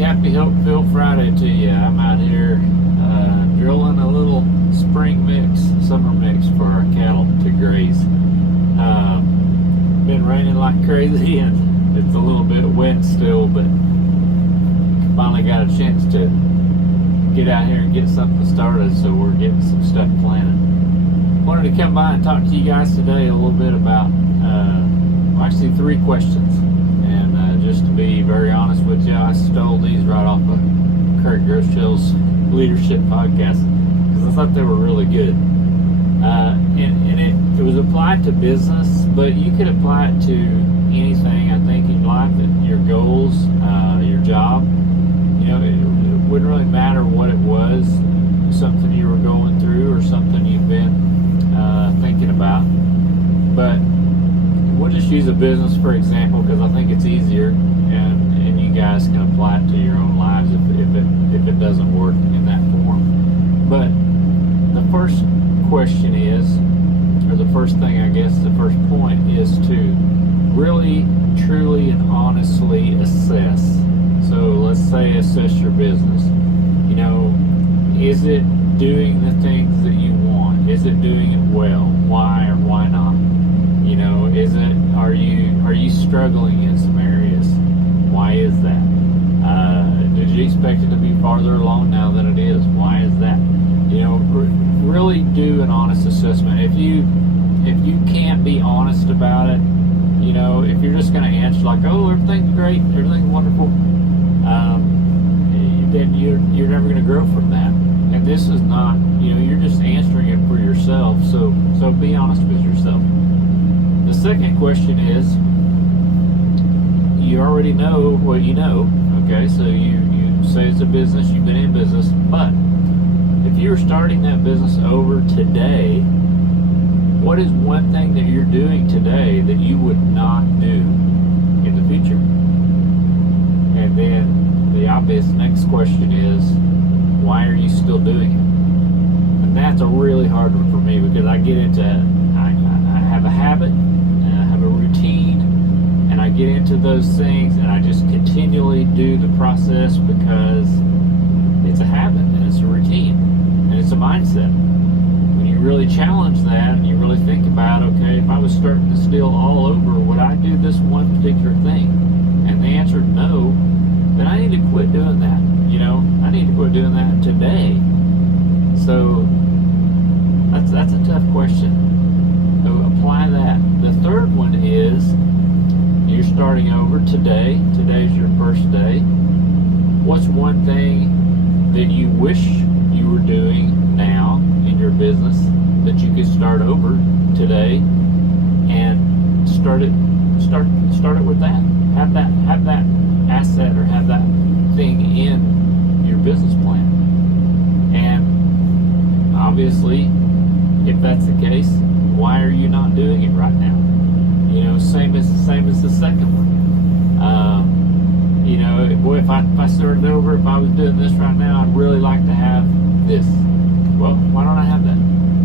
happy Hope-filled Friday to you. I'm out here drilling a little spring mix, summer mix for our cattle to graze. Been raining like crazy and it's a little bit wet still, but finally got a chance to get out here and get something started, so we're getting some stuff planted. Wanted to come by and talk to you guys today a little bit about, actually 3 questions. And just to be very honest with you, I stole these right off of Craig Groeschel's Leadership Podcast because I thought they were really good. And it was applied to business, but you could apply it to anything, I think, in life, your goals, your job. You know, it wouldn't really matter what it was, something you were going through or something you've been thinking about. But we'll just use a business for example because I think it's easier, and you guys can apply it to your own lives if it doesn't work in that form. But the first question is, or the first thing, I guess, the first point is to really, truly, and honestly assess. So let's say assess your business. You know, is it doing the things that you want? Is it doing it well? Why or why not? You know, are you struggling in some areas? Why is that? Did you expect it to be farther along now than it is? Why is that? You know, really do an honest assessment. If you can't be honest about it, you know, if you're just going to answer like, oh, everything's great, everything's wonderful, then you're never going to grow from that. And this is not, you know, you're just answering it for yourself. So be honest with yourself. The second question is, you already know what you know, okay? So you say it's a business, you've been in business, but if you were starting that business over today, what is one thing that you're doing today that you would not do in the future? And then the obvious next question is, why are you still doing it? And that's a really hard one for me because I get into, I have a habit, and I have a routine, and I get into those things, and I just continually do the process because it's a habit, and it's a routine, and it's a mindset. When you really challenge that, and you really think about, okay, if I was starting this deal all over, would I do this one particular thing? And the answer is no, then I need to quit doing that. You know, I need to quit doing that today. So that's a tough question. So apply that. The third one is, you're starting over today. Today's your first day. What's one thing that you wish you were doing now in your business that you could start over today and start it with that? Have that asset or have that thing in your business plan. And obviously, if that's the case, why are you not doing it right now? You know, same as the second one. You know, boy, if I started over, if I was doing this right now, I'd really like to have this. Well, why don't I have that?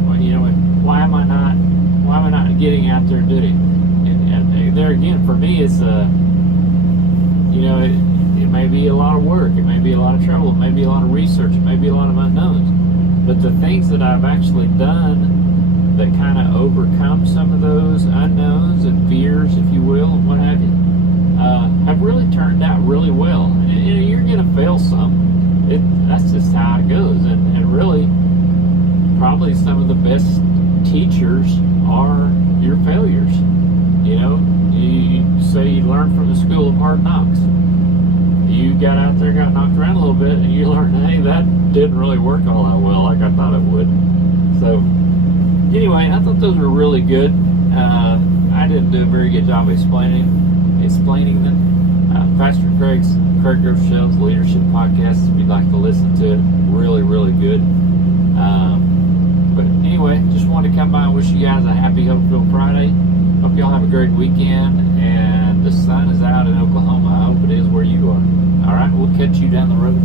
Well, you know, why am I not getting out there and doing it? And there again, for me, it's you know, it may be a lot of work, it may be a lot of trouble, it may be a lot of research, it may be a lot of unknowns. But the things that I've actually done that kind of overcome some of those unknowns and fears, if you will, and what have you, have really turned out really well. And you know, you're going to fail some. That's just how it goes. And really, probably some of the best teachers are your failures. You know, you say you learn from the school of hard knocks. You got out there, got knocked around a little bit, and you learned, hey, that didn't really work all that well like I thought it would. So anyway, I thought those were really good. I didn't do a very good job explaining them. Pastor Craig Groeschel's Leadership Podcast, if you'd like to listen to it, really, really good. But anyway, just wanted to come by and wish you guys a happy Hope-filled Friday. Hope y'all have a great weekend, and the sun is out in Oklahoma. I hope it is where you are. All right, we'll catch you down the road.